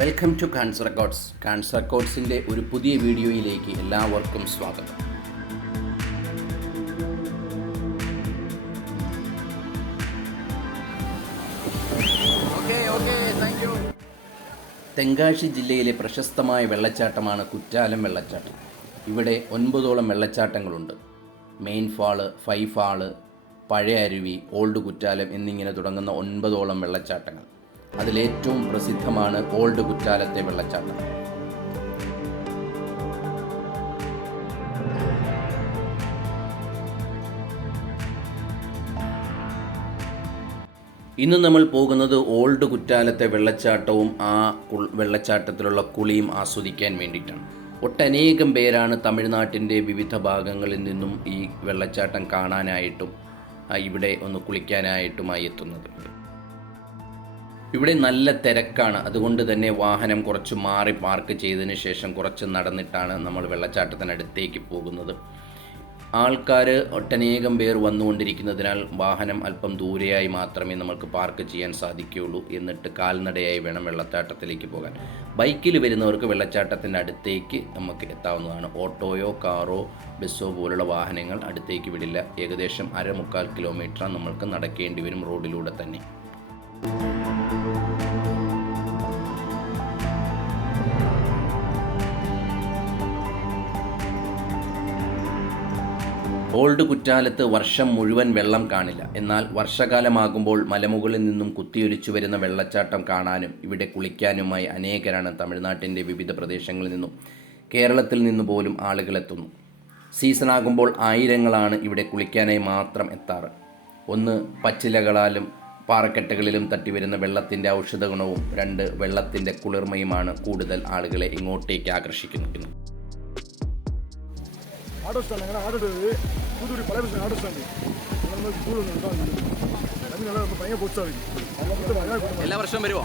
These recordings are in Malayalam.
Welcome to Cancer Records. Cancer റെക്കോർഡ്സിൻ്റെ ഒരു പുതിയ വീഡിയോയിലേക്ക് എല്ലാവർക്കും സ്വാഗതം. തെങ്കാശി ജില്ലയിലെ പ്രശസ്തമായ വെള്ളച്ചാട്ടമാണ് കുറ്റാലം വെള്ളച്ചാട്ടം. ഇവിടെ 9ഓളം വെള്ളച്ചാട്ടങ്ങളുണ്ട്. മെയിൻ ഫാള്, 5 ഫാള്, പഴയ അരുവി, ഓൾഡ് കുറ്റാലം എന്നിങ്ങനെ തുടങ്ങുന്ന 9ഓളം വെള്ളച്ചാട്ടങ്ങൾ. അതിലേറ്റവും പ്രസിദ്ധമാണ് ഓൾഡ് കുറ്റാലത്തെ വെള്ളച്ചാട്ടം. ഇന്ന് നമ്മൾ പോകുന്നത് ഓൾഡ് കുറ്റാലത്തെ വെള്ളച്ചാട്ടവും ആ വെള്ളച്ചാട്ടത്തിലുള്ള കുളിയും ആസ്വദിക്കാൻ വേണ്ടിയിട്ടാണ്. ഒട്ടനേകം പേരാണ് തമിഴ്നാട്ടിൻ്റെ വിവിധ ഭാഗങ്ങളിൽ നിന്നും ഈ വെള്ളച്ചാട്ടം കാണാനായിട്ടും ഇവിടെ ഒന്ന് കുളിക്കാനായിട്ടുമായി എത്തുന്നത്. ഇവിടെ നല്ല തിരക്കാണ്. അതുകൊണ്ട് തന്നെ വാഹനം കുറച്ച് മാറി പാർക്ക് ചെയ്തതിന് ശേഷം കുറച്ച് നടന്നിട്ടാണ് നമ്മൾ വെള്ളച്ചാട്ടത്തിനടുത്തേക്ക് പോകുന്നത്. ആൾക്കാർ ഒട്ടനേകം പേർ വന്നുകൊണ്ടിരിക്കുന്നതിനാൽ വാഹനം അല്പം ദൂരെയായി മാത്രമേ നമുക്ക് പാർക്ക് ചെയ്യാൻ സാധിക്കുകയുള്ളൂ. എന്നിട്ട് കാൽനടയായി വേണം വെള്ളച്ചാട്ടത്തിലേക്ക് പോകാൻ. ബൈക്കിൽ വരുന്നവർക്ക് വെള്ളച്ചാട്ടത്തിൻ്റെ അടുത്തേക്ക് നമുക്ക് എത്താവുന്നതാണ്. ഓട്ടോയോ കാറോ ബസ്സോ പോലുള്ള വാഹനങ്ങൾ അടുത്തേക്ക് വിടില്ല. ഏകദേശം 1/4 കിലോമീറ്റർ നമ്മൾക്ക് നടക്കേണ്ടി വരും റോഡിലൂടെ തന്നെ. ഓൾഡ് കുറ്റാലത്ത് വർഷം മുഴുവൻ വെള്ളം കാണില്ല. എന്നാൽ വർഷകാലമാകുമ്പോൾ മലമുകളിൽ നിന്നും കുത്തിയൊലിച്ചു വരുന്ന വെള്ളച്ചാട്ടം കാണാനും ഇവിടെ കുളിക്കാനുമായി അനേകരാണ് തമിഴ്നാട്ടിൻ്റെ വിവിധ പ്രദേശങ്ങളിൽ നിന്നും കേരളത്തിൽ നിന്നു പോലും ആളുകളെത്തുന്നു. സീസണാകുമ്പോൾ ആയിരങ്ങളാണ് ഇവിടെ കുളിക്കാനായി മാത്രം എത്താറ്. ഒന്ന്, പച്ചിലകളാലും പാറക്കെട്ടുകളിലും തട്ടിവരുന്ന വെള്ളത്തിൻ്റെ ഔഷധ ഗുണവും, 2, വെള്ളത്തിൻ്റെ കുളിർമയുമാണ് കൂടുതൽ ആളുകളെ ഇങ്ങോട്ടേക്ക് ആകർഷിക്കുന്നത്. എല്ലാ വർഷവും വരുമോ?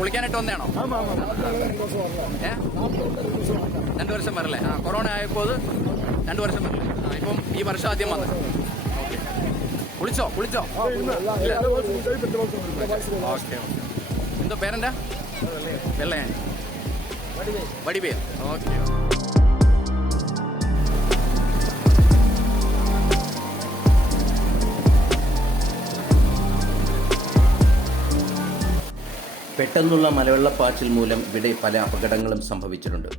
കുളിക്കാനായിട്ട് വന്നതാണോ? 2 വർഷം വരല്ലേ? കൊറോണ ആയപ്പോൾ 2 വർഷം വരല്ലേ? ഇപ്പം ഈ വർഷം ആദ്യം വന്നത്. കുളിച്ചോ? ഓക്കെ. എന്തോ പേരെന്താ? വെള്ളയാൻ വടിവേൽ. ഓക്കെ. പെട്ടെന്നുള്ള മലവെള്ളപ്പാച്ചിൽ മൂലം ഇവിടെ പല അപകടങ്ങളും സംഭവിച്ചിട്ടുണ്ട്.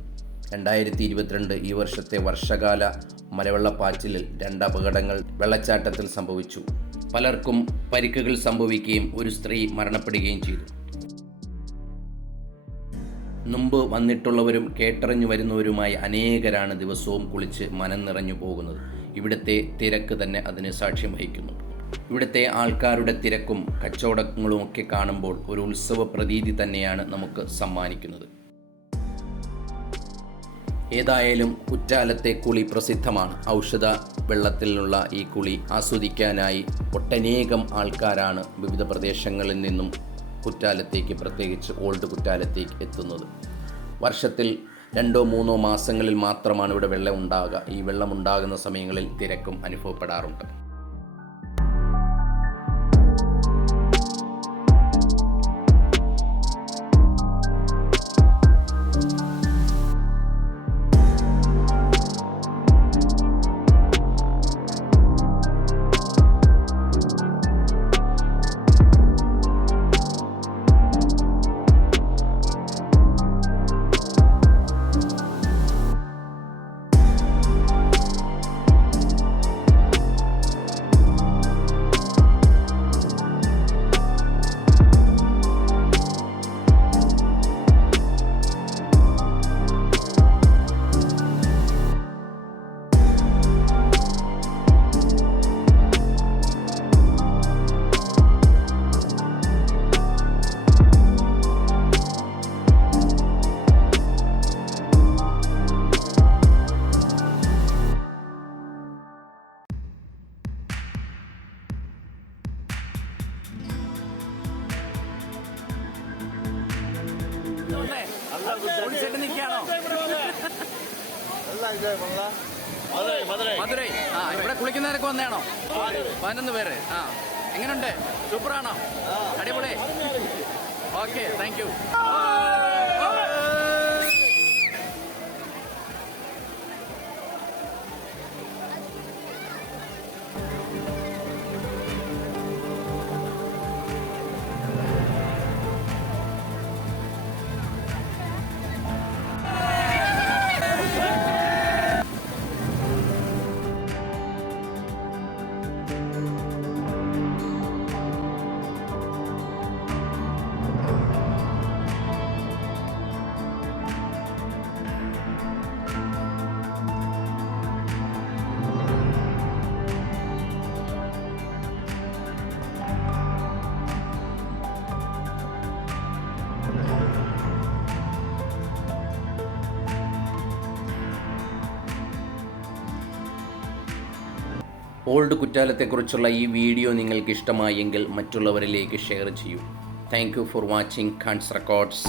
2022 ഈ വർഷത്തെ വർഷകാല മലവെള്ളപ്പാച്ചിലിൽ 2 അപകടങ്ങൾ വെള്ളച്ചാട്ടത്തിൽ സംഭവിച്ചു. പലർക്കും പരിക്കുകൾ സംഭവിക്കുകയും ഒരു സ്ത്രീ മരണപ്പെടുകയും ചെയ്തു. മുമ്പ് വന്നിട്ടുള്ളവരും കേട്ടറിഞ്ഞു വരുന്നവരുമായി അനേകരാണ് ദിവസവും കുളിച്ച് മനം നിറഞ്ഞു പോകുന്നത്. ഇവിടുത്തെ തിരക്ക് തന്നെ അതിന് സാക്ഷ്യം വഹിക്കുന്നു. ഇവിടുത്തെ ആൾക്കാരുടെ തിരക്കും കച്ചവടങ്ങളുമൊക്കെ കാണുമ്പോൾ ഒരു ഉത്സവ പ്രതീതി തന്നെയാണ് നമുക്ക് സമ്മാനിക്കുന്നത്. ഏതായാലും കുറ്റാലത്തെ കുളി പ്രസിദ്ധമാണ്. ഔഷധ വെള്ളത്തിലുള്ള ഈ കുളി ആസ്വദിക്കാനായി ഒട്ടനേകം ആൾക്കാരാണ് വിവിധ പ്രദേശങ്ങളിൽ നിന്നും കുറ്റാലത്തേക്ക്, പ്രത്യേകിച്ച് ഓൾഡ് കുറ്റാലത്തേക്ക് എത്തുന്നത്. വർഷത്തിൽ 2-3 മാസങ്ങളിൽ മാത്രമാണ് ഇവിടെ വെള്ളം ഉണ്ടാകുക. ഈ വെള്ളം ഉണ്ടാകുന്ന സമയങ്ങളിൽ തിരക്കും അനുഭവപ്പെടാറുണ്ട്. മധുരൈ. ഇവിടെ കുളിക്കുന്നവരൊക്കെ വന്നേണോ? 11 പേര്. എങ്ങനെയുണ്ട്? സൂപ്പറാണോ? അടിപൊളി. Okay, thank you. ഓൾഡ് കുറ്റാലത്തെക്കുറിച്ചുള്ള ഈ വീഡിയോ നിങ്ങൾക്ക് ഇഷ്ടമായെങ്കിൽ മറ്റുള്ളവരിലേക്ക് ഷെയർ ചെയ്യൂ. Thank you for watching Khans records.